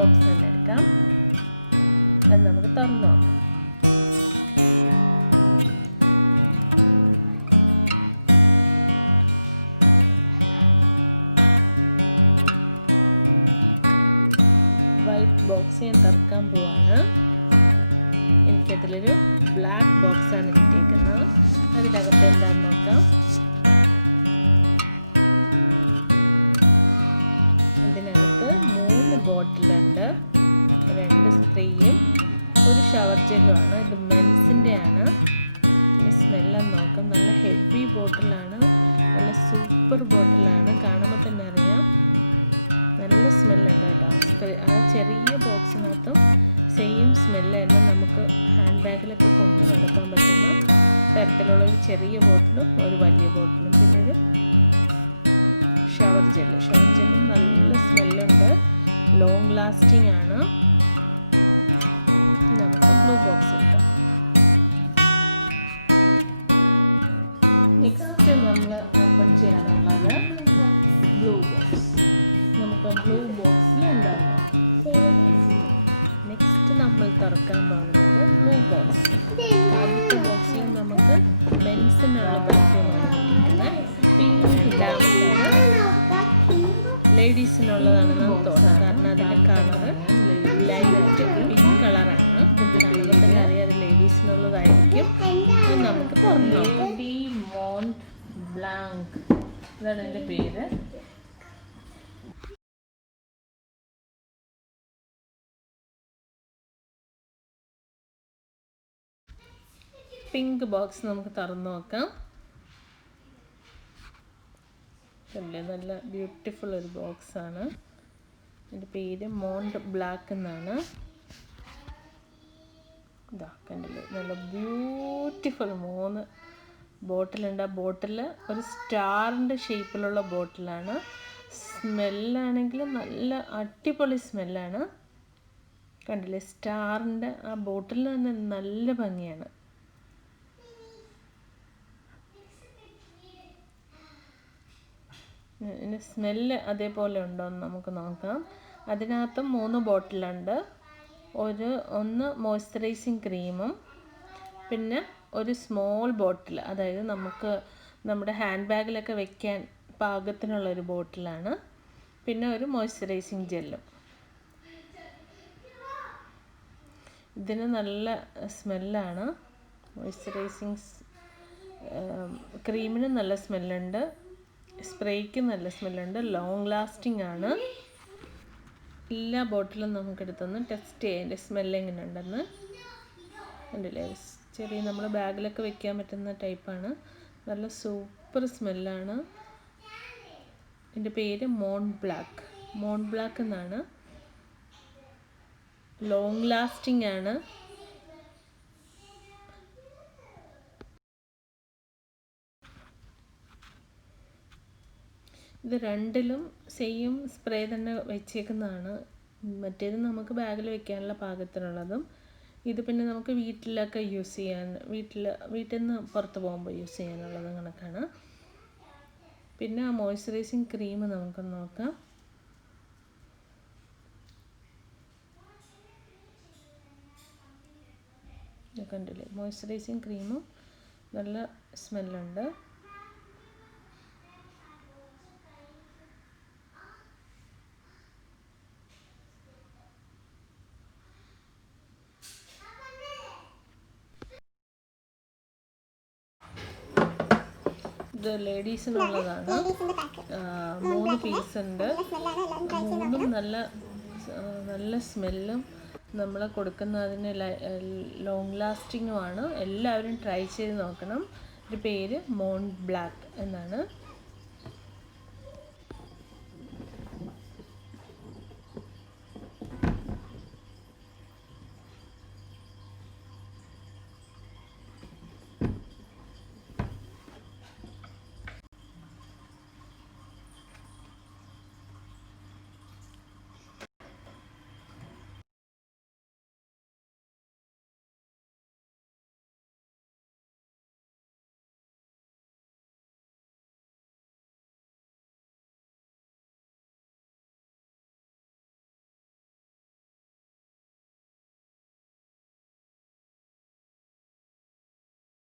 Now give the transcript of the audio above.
Box തന്നെ എടുക്കാം. അത് നമുക്ക് തുറന്നു നോക്കാം. വൈറ്റ് ബോക്സ് ഞാൻ തുറക്കാൻ പോവാണ്. എനിക്കതിലൊരു ബ്ലാക്ക് ബോക്സ് ആണ് കിട്ടിയിരിക്കുന്നത്. അതിനകത്ത് എന്താണെന്ന് നോക്കാം. ബ്ലാങ്ക്, ഇതാണ് എൻ്റെ പേര്. പിങ്ക് ബോക്സ് നമുക്ക് തുറന്നു നോക്കാം. അല്ലേ, നല്ല ബ്യൂട്ടിഫുൾ ഒരു ബോക്സാണ്. എൻ്റെ പേര് മോണ്ട് ബ്ലാക്ക് എന്നാണ്. ഇതാ കണ്ടില്ലേ, നല്ല ബ്യൂട്ടിഫുൾ 3 ബോട്ടിലുണ്ട്. ആ ബോട്ടിൽ ഒരു സ്റ്റാറിൻ്റെ ഷേപ്പിലുള്ള ബോട്ടിലാണ്. സ്മെല്ലാണെങ്കിൽ നല്ല അടിപൊളി സ്മെല്ലാണ്. കണ്ടില്ലേ, സ്റ്റാറിൻ്റെ ആ ബോട്ടിൽ തന്നെ നല്ല ഭംഗിയാണ്. ഇതിൻ്റെ സ്മെല്ല് അതേപോലെ ഉണ്ടോയെന്ന് നമുക്ക് നോക്കാം. അതിനകത്ത് 3 ബോട്ടിലുണ്ട്. ഒന്ന് മോയ്സ്ചറൈസിങ് ക്രീമും, പിന്നെ ഒരു സ്മോൾ ബോട്ടിൽ, അതായത് നമുക്ക് നമ്മുടെ ഹാൻഡ് ബാഗിലൊക്കെ വെക്കാൻ പാകത്തിനുള്ളൊരു ബോട്ടിലാണ്. പിന്നെ ഒരു മോയ്സ്ചറൈസിങ് ജെല്ലും. ഇതിന് നല്ല സ്മെല്ലാണ്. മോയ്സ്ചറൈസിങ് ക്രീമിന് നല്ല സ്മെല്ലുണ്ട്, സ്പ്രേക്ക് നല്ല സ്മെല്ലുണ്ട്, ലോങ് ലാസ്റ്റിംഗ് ആണ്. എല്ലാ ബോട്ടിലും നമുക്കെടുത്തൊന്ന് ടെസ്റ്റ് ചെയ്യാം അതിൻ്റെ സ്മെല്ല് എങ്ങനെ ഉണ്ടെന്ന്. കണ്ടില്ലേ, ചെറിയ നമ്മൾ ബാഗിലൊക്കെ വെക്കാൻ പറ്റുന്ന ടൈപ്പാണ്. നല്ല സൂപ്പർ സ്മെല്ലാണ്. എൻ്റെ പേര് മോണ്ട് ബ്ലാക്ക് എന്നാണ്. ലോങ് ലാസ്റ്റിംഗ് ആണ്. ഇത് രണ്ടിലും സെയിം സ്പ്രേ തന്നെ വെച്ചേക്കുന്നതാണ്. മറ്റേത് നമുക്ക് ബാഗിൽ വെക്കാനുള്ള പാകത്തിനുള്ളതും, ഇത് പിന്നെ നമുക്ക് വീട്ടിലൊക്കെ യൂസ് ചെയ്യാൻ, വീട്ടിൽ നിന്ന് പുറത്ത് പോകുമ്പോൾ യൂസ് ചെയ്യാനുള്ളതും കണക്കാണ്. പിന്നെ ആ മോയ്സ്ചറൈസിങ് ക്രീം നമുക്ക് നോക്കാം. കണ്ടില്ലേ, മോയ്സ്ചറൈസിങ് ക്രീമും നല്ല സ്മെല്ലുണ്ട്. ഇത് ലേഡീസിനുള്ളതാണ്. 3 പീസ് ഉണ്ട്. 3ഉം നല്ല സ്മെല്ലും നമ്മൾ കൊടുക്കുന്നതിന് ലോങ് ലാസ്റ്റിങ്ങുമാണ്. എല്ലാവരും ട്രൈ ചെയ്ത് നോക്കണം. ഒരു പേര് മോണ്ട് ബ്ലാക്ക് എന്നാണ്.